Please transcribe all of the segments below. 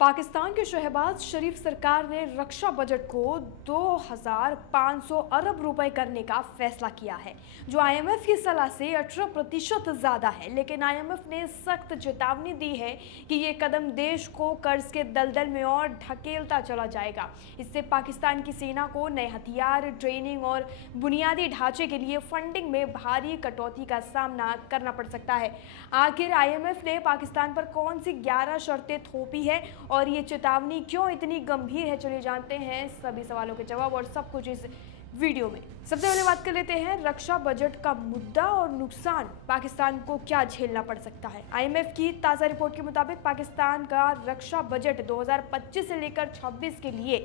पाकिस्तान के शहबाज शरीफ सरकार ने रक्षा बजट को 2,500 अरब रुपए करने का फैसला किया है, जो आईएमएफ की सलाह से 18% ज्यादा है। लेकिन आईएमएफ ने सख्त चेतावनी दी है कि ये कदम देश को कर्ज के दलदल में और ढकेलता चला जाएगा। इससे पाकिस्तान की सेना को नए हथियार, ट्रेनिंग और बुनियादी ढांचे के लिए फंडिंग में भारी कटौती का सामना करना पड़ सकता है। आखिर आईएमएफ ने पाकिस्तान पर कौन सी 11 शर्तें थोपी है और ये चेतावनी क्यों इतनी गंभीर है, चलिए जानते हैं सभी सवालों के जवाब और सब कुछ इस वीडियो में। सबसे पहले बात कर लेते हैं रक्षा बजट का मुद्दा और नुकसान पाकिस्तान को क्या झेलना पड़ सकता है। आईएमएफ की ताजा रिपोर्ट के मुताबिक पाकिस्तान का रक्षा बजट 2025 से लेकर 26 के लिए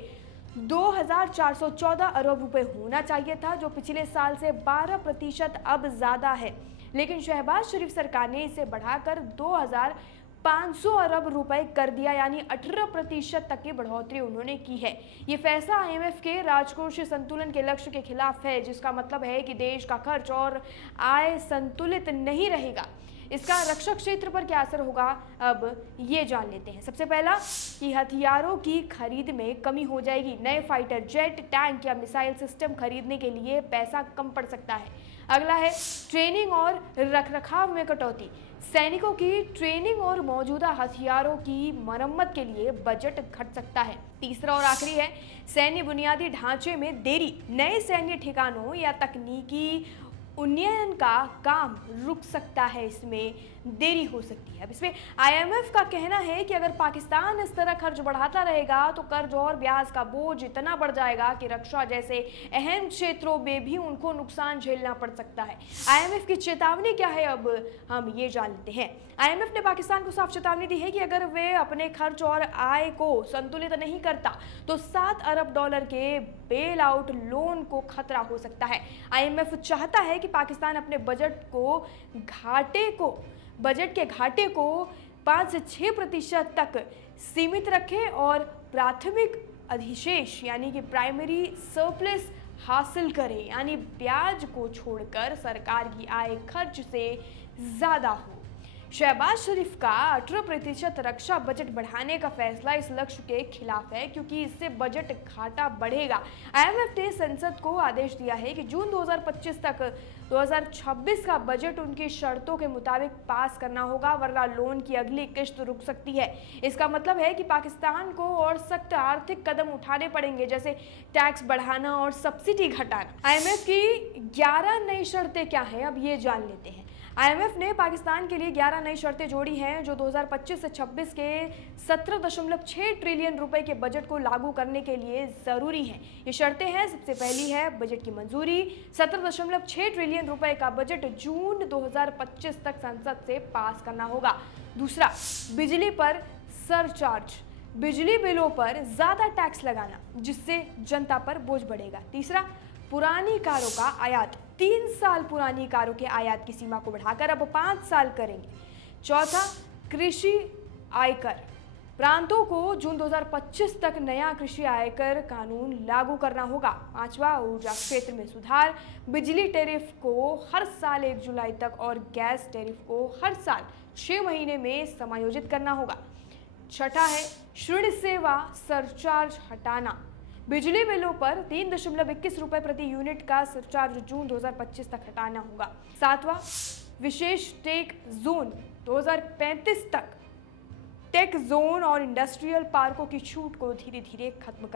2,414 अरब रुपए होना चाहिए था, जो पिछले साल से 12% अब ज्यादा है। लेकिन शहबाज शरीफ सरकार ने इसे बढ़ाकर 2,500 अरब रुपए कर दिया, यानी 18% तक की बढ़ोतरी उन्होंने की है। ये फैसला आईएमएफ के राजकोषीय संतुलन के लक्ष्य के खिलाफ है, जिसका मतलब है कि देश का खर्च और आय संतुलित नहीं रहेगा। इसका रक्षा क्षेत्र पर क्या असर होगा, अब ये जान लेते हैं। सबसे पहला कि हथियारों की खरीद में कमी हो जाएगी। नए फाइटर जेट, टैंक या मिसाइल सिस्टम खरीदने के लिए पैसा कम पड़ सकता है। अगला है ट्रेनिंग और रखरखाव में कटौती। सैनिकों की ट्रेनिंग और मौजूदा हथियारों की मरम्मत के लिए बजट घट सकता है। तीसरा और आखिरी है सैन्य बुनियादी ढांचे में देरी। नए सैन्य ठिकानों या तकनीकी उन्नयन का काम रुक सकता है, इसमें देरी हो सकती है। अब इसमें आईएमएफ का कहना है कि अगर पाकिस्तान इस तरह खर्च बढ़ाता रहेगा तो कर्ज और ब्याज का बोझ इतना बढ़ जाएगा कि रक्षा जैसे अहम क्षेत्रों में भी उनको नुकसान झेलना पड़ सकता है। आईएमएफ की चेतावनी क्या है, अब हम ये जान लेते हैं। आईएमएफ ने पाकिस्तान को साफ चेतावनी दी है कि अगर वे अपने खर्च और आय को संतुलित नहीं करता तो $7 अरब के बेल आउट लोन को खतरा हो सकता है। आईएमएफ चाहता है कि पाकिस्तान अपने बजट के घाटे को 5 से 6% तक सीमित रखे और प्राथमिक अधिशेष यानी कि प्राइमरी सरप्लस हासिल करे, यानी ब्याज को छोड़कर सरकार की आय खर्च से ज्यादा हो। शहबाज शरीफ का 18% रक्षा बजट बढ़ाने का फैसला इस लक्ष्य के खिलाफ है, क्योंकि इससे बजट घाटा बढ़ेगा। आईएमएफ ने संसद को आदेश दिया है कि जून 2025 तक 2026 का बजट उनकी शर्तों के मुताबिक पास करना होगा, वरना लोन की अगली किश्त रुक सकती है। इसका मतलब है कि पाकिस्तान को और सख्त आर्थिक कदम उठाने पड़ेंगे, जैसे टैक्स बढ़ाना और सब्सिडी घटाना। आईएमएफ की 11 नई शर्तें क्या हैं, अब ये जान लेते हैं। आईएमएफ ने पाकिस्तान के लिए 11 नई शर्तें जोड़ी हैं, जो 2025 से 26 के 17.6 ट्रिलियन रुपए के बजट को लागू करने के लिए जरूरी हैं। ये शर्तें हैं, सबसे पहली है बजट की मंजूरी। 17.6 ट्रिलियन रुपए का बजट जून 2025 तक संसद से पास करना होगा। दूसरा, बिजली पर सरचार्ज, बिजली बिलों पर ज्यादा टैक्स लगाना, जिससे जनता पर बोझ बढ़ेगा। तीसरा, पुरानी कारों का आयात, 3 साल पुरानी कारों के आयात की सीमा को बढ़ाकर अब 5 साल करेंगे। चौथा, कृषि आयकर, प्रांतों को जून 2025 तक नया कृषि आयकर कानून लागू करना होगा। पांचवा, ऊर्जा क्षेत्र में सुधार, बिजली टैरिफ को हर साल 1 जुलाई तक और गैस टैरिफ को हर साल 6 महीने में समायोजित करना होगा। छठा है ऋण सेवा सरचार्ज हटाना, बिजली बिलों पर 3.21 रुपए प्रति यूनिट का सरचार्ज जून 2025 तक हटाना होगा। सातवां, विशेष टेक जोन 2035 तक टेक जोन और इंडस्ट्रियल पार्कों की छूट को धीरे धीरे खत्म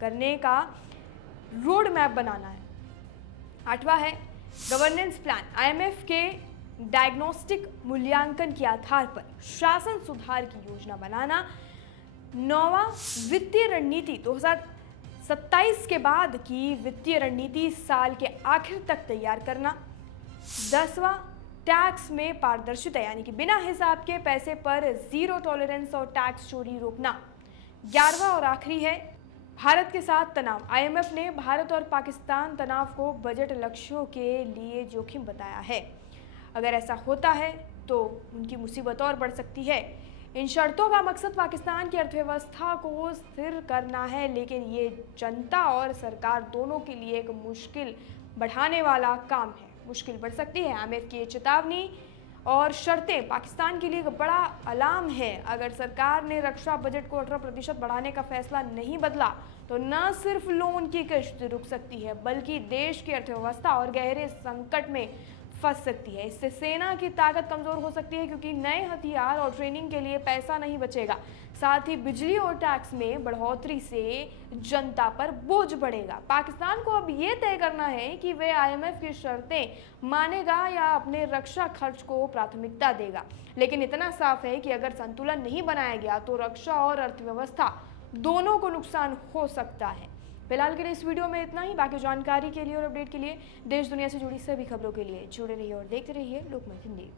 करने का रोड मैप बनाना है। आठवां है गवर्नेंस प्लान, आईएमएफ के डायग्नोस्टिक मूल्यांकन के आधार पर शासन सुधार की योजना बनाना। नौवां, वित्तीय रणनीति 2027 के बाद की वित्तीय रणनीति साल के आखिर तक तैयार करना। 10वां, टैक्स में पारदर्शिता, यानी कि बिना हिसाब के पैसे पर जीरो टॉलरेंस और टैक्स चोरी रोकना। 11वां और आखिरी है भारत के साथ तनाव, आईएमएफ ने भारत और पाकिस्तान तनाव को बजट लक्ष्यों के लिए जोखिम बताया है। अगर ऐसा होता है तो उनकी मुसीबत और बढ़ सकती है। इन शर्तों का मकसद पाकिस्तान की अर्थव्यवस्था को स्थिर करना है, लेकिन ये जनता और सरकार दोनों के लिए एक मुश्किल बढ़ाने वाला काम है। मुश्किल बढ़ सकती है। आईएमएफ की ये चेतावनी और शर्तें पाकिस्तान के लिए एक बड़ा अलार्म है। अगर सरकार ने रक्षा बजट को 18% बढ़ाने का फैसला नहीं बदला तो न सिर्फ लोन की किश्त रुक सकती है बल्कि देश की अर्थव्यवस्था और गहरे संकट में फंस सकती है। इससे सेना की ताकत कमजोर हो सकती है क्योंकि नए हथियार और ट्रेनिंग के लिए पैसा नहीं बचेगा। साथ ही बिजली और टैक्स में बढ़ोतरी से जनता पर बोझ बढ़ेगा। पाकिस्तान को अब ये तय करना है कि वे IMF की शर्तें मानेगा या अपने रक्षा खर्च को प्राथमिकता देगा। लेकिन इतना साफ है कि अगर संतुलन नहीं बनाया गया तो रक्षा और अर्थव्यवस्था दोनों को नुकसान हो सकता है। फिलहाल के लिए इस वीडियो में इतना ही। बाकी जानकारी के लिए और अपडेट के लिए देश दुनिया से जुड़ी सभी खबरों के लिए जुड़े रहिए और देखते रहिए लोकमत हिंदी।